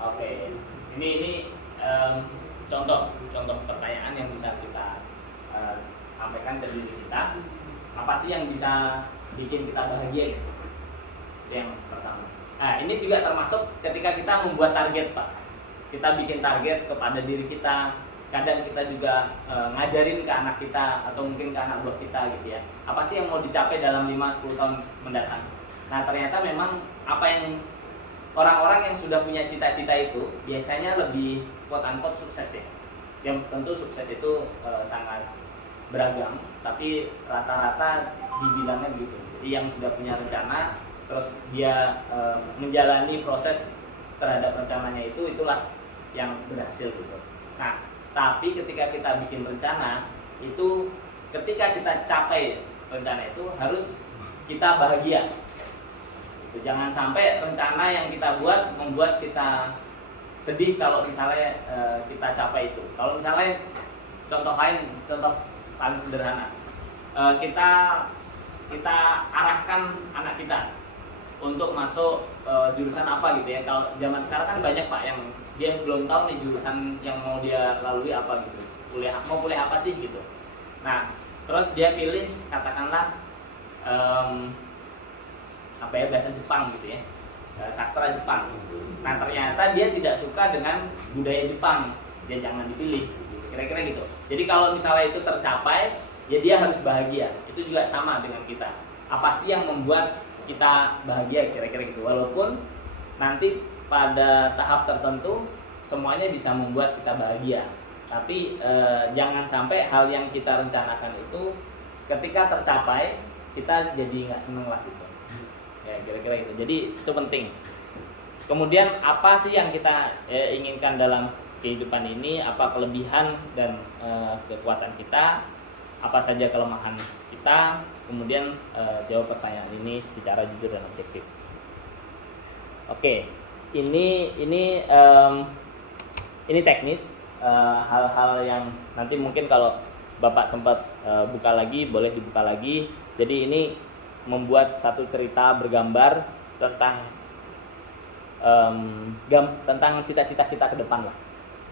Oke, ini contoh pertanyaan yang bisa kita sampaikan ke diri kita. Apa sih yang bisa bikin kita bahagia gitu? Itu yang pertama. Nah, ini juga termasuk ketika kita membuat target, Pak. Kita bikin target kepada diri kita. Kadang kita juga ngajarin ke anak kita atau mungkin ke anak buah kita gitu ya. Apa sih yang mau dicapai dalam 5-10 tahun mendatang? Nah, ternyata memang apa yang orang-orang yang sudah punya cita-cita itu biasanya lebih quote-unquote sukses ya. Yang tentu sukses itu sangat beragam, tapi rata-rata dibilangnya begitu. Jadi yang sudah punya rencana, terus dia menjalani proses terhadap rencananya itulah yang berhasil gitu. Nah, tapi ketika kita bikin rencana itu, ketika kita capai rencana itu harus kita bahagia. Jangan sampai rencana yang kita buat membuat kita sedih kalau misalnya kita capai itu. Kalau misalnya contoh paling sederhana, kita arahkan anak kita untuk masuk jurusan apa gitu ya. Kalau zaman sekarang kan banyak Pak yang dia belum tahu nih jurusan yang mau dia lalui apa gitu. Mau kuliah apa sih gitu. Nah, terus dia pilih katakanlah bahasa Jepang gitu ya, sastra Jepang. Nah, ternyata dia tidak suka dengan budaya Jepang, dia jangan dipilih, kira-kira gitu. Jadi kalau misalnya itu tercapai, ya dia harus bahagia. Itu juga sama dengan kita. Apa sih yang membuat kita bahagia, kira-kira gitu. Walaupun nanti pada tahap tertentu semuanya bisa membuat kita bahagia, tapi jangan sampai hal yang kita rencanakan itu ketika tercapai kita jadi nggak seneng lah gitu. Ya, kira-kira itu. Jadi itu penting. Kemudian apa sih yang kita inginkan dalam kehidupan ini? Apa kelebihan dan kekuatan kita? Apa saja kelemahan kita? Kemudian jawab pertanyaan ini secara jujur dan objektif. Oke, ini teknis, hal-hal yang nanti mungkin kalau Bapak sempat buka lagi, boleh dibuka lagi. Jadi ini membuat satu cerita bergambar tentang cita-cita kita ke depan lah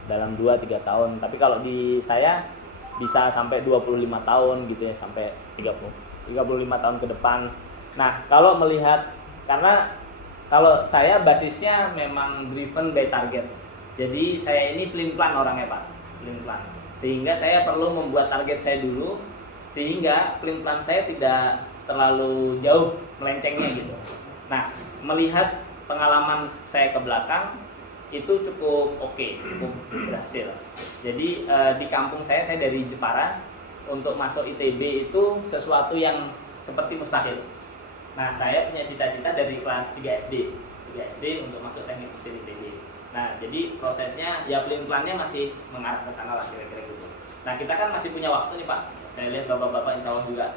dalam 2-3 tahun. Tapi kalau di saya bisa sampai 25 tahun gitu ya, sampai 35 tahun ke depan. Nah, kalau melihat, karena kalau saya basisnya memang driven by target. Jadi saya ini pelin-pelan orangnya Pak, pelin-pelan. Sehingga saya perlu membuat target saya dulu, sehingga pelin-pelan saya tidak terlalu jauh melencengnya gitu. Nah, melihat pengalaman saya ke belakang itu cukup oke, cukup berhasil. Jadi di kampung saya dari Jepara, untuk masuk ITB itu sesuatu yang seperti mustahil. Nah, saya punya cita-cita dari kelas 3 SD untuk masuk teknik mesin ITB. Nah, jadi prosesnya ya pelin-pelannya masih mengarah ke sana lah, kira-kira gitu. Nah, kita kan masih punya waktu nih Pak. Saya lihat bapak-bapak insya Allah juga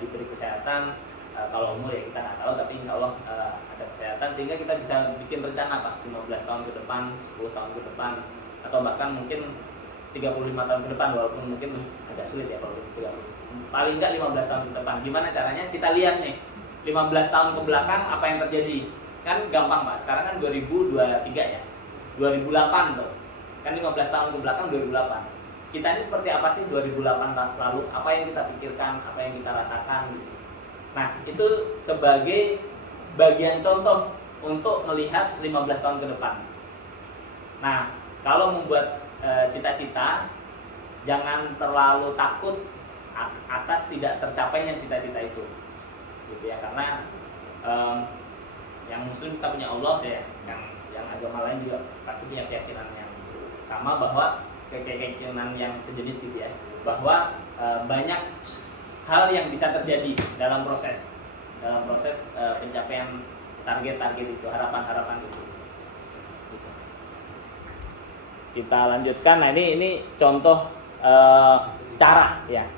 diberi kesehatan. Kalau umur ya kita nggak tahu, tapi insya Allah ada kesehatan sehingga kita bisa bikin rencana Pak, 15 tahun ke depan, 10 tahun ke depan, atau bahkan mungkin 35 tahun ke depan, walaupun mungkin agak sulit ya kalau 30. Paling nggak 15 tahun ke depan. Gimana caranya? Kita lihat nih 15 tahun ke belakang apa yang terjadi. Kan gampang Pak, sekarang kan 2023 ya, 2008 tuh kan 15 tahun ke belakang 2008. Kita ini seperti apa sih 2008 lalu, apa yang kita pikirkan, apa yang kita rasakan gitu. Nah, itu sebagai bagian contoh untuk melihat 15 tahun ke depan. Nah, kalau membuat cita-cita, jangan terlalu takut atas tidak tercapainya cita-cita itu gitu ya, karena yang muslim kita punya Allah ya, yang agama lain juga pasti punya keyakinan yang sama, bahwa keyakinan yang sejenis gitu ya, bahwa banyak hal yang bisa terjadi dalam proses pencapaian target-target itu, harapan-harapan itu. Kita lanjutkan. Nah, ini contoh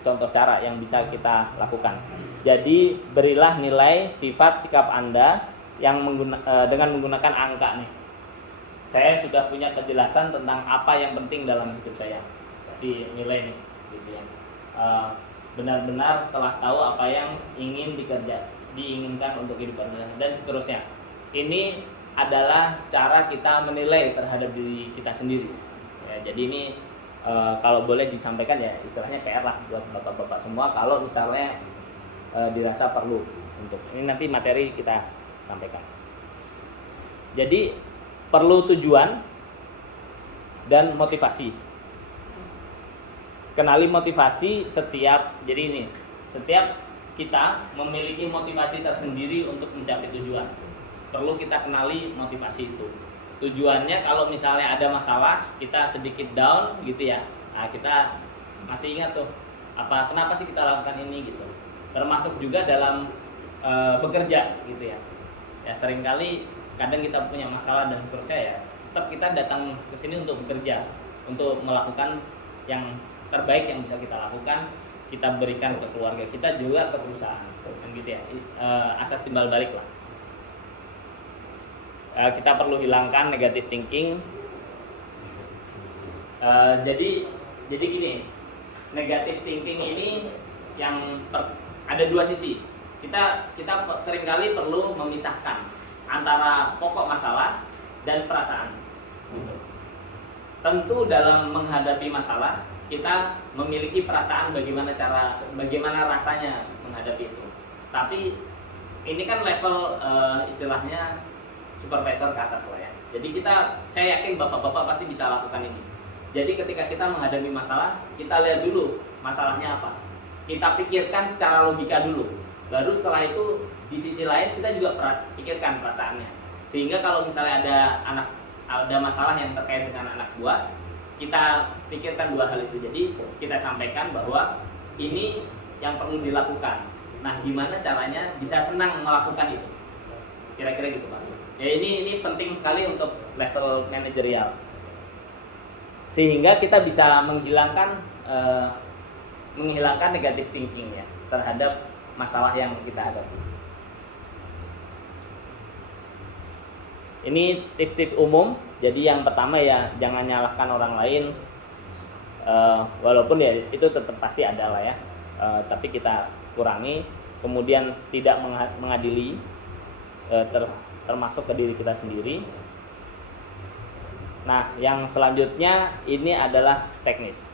contoh cara yang bisa kita lakukan. Jadi berilah nilai sifat sikap Anda yang dengan menggunakan angka nih. Saya sudah punya penjelasan tentang apa yang penting dalam hidup saya, si nilai nih gitu ya. Benar-benar telah tahu apa yang diinginkan untuk hidup Anda dan seterusnya. Ini adalah cara kita menilai terhadap diri kita sendiri. Ya, jadi ini kalau boleh disampaikan ya istilahnya PR lah buat bapak-bapak semua kalau misalnya dirasa perlu untuk ini nanti materi kita sampaikan. Jadi perlu tujuan dan motivasi. Kenali motivasi jadi ini setiap kita memiliki motivasi tersendiri untuk mencapai tujuan. Perlu kita kenali motivasi itu. Tujuannya kalau misalnya ada masalah, kita sedikit down gitu ya. Nah, kita masih ingat tuh kenapa sih kita lakukan ini gitu. Termasuk juga dalam bekerja gitu ya. Ya seringkali kadang kita punya masalah dan seterusnya ya. Tetap kita datang ke sini untuk bekerja, untuk melakukan yang terbaik yang bisa kita lakukan, kita berikan ke keluarga kita juga ke perusahaan, kan gitu ya. Asas timbal balik lah. Kita perlu hilangkan negative thinking. Jadi gini, negative thinking ini ada dua sisi. Kita seringkali perlu memisahkan antara pokok masalah dan perasaan. Tentu dalam menghadapi masalah kita memiliki perasaan bagaimana rasanya menghadapi itu. Tapi ini kan level istilahnya supervisor ke atas lah ya. Jadi saya yakin bapak-bapak pasti bisa lakukan ini. Jadi ketika kita menghadapi masalah, kita lihat dulu masalahnya apa. Kita pikirkan secara logika dulu. Baru setelah itu di sisi lain kita juga pikirkan perasaannya. Sehingga kalau misalnya ada masalah yang terkait dengan anak buah, kita pikirkan dua hal itu. Jadi kita sampaikan bahwa ini yang perlu dilakukan. Nah, gimana caranya bisa senang melakukan itu? Kira-kira gitu Pak. Ya ini penting sekali untuk level manajerial. Sehingga kita bisa menghilangkan negative thinking ya terhadap masalah yang kita hadapi. Ini tips-tips umum. Jadi yang pertama ya jangan nyalahkan orang lain, walaupun ya itu tetap pasti ada lah ya, tapi kita kurangi. Kemudian tidak mengadili, termasuk ke diri kita sendiri. Nah yang selanjutnya ini adalah teknis.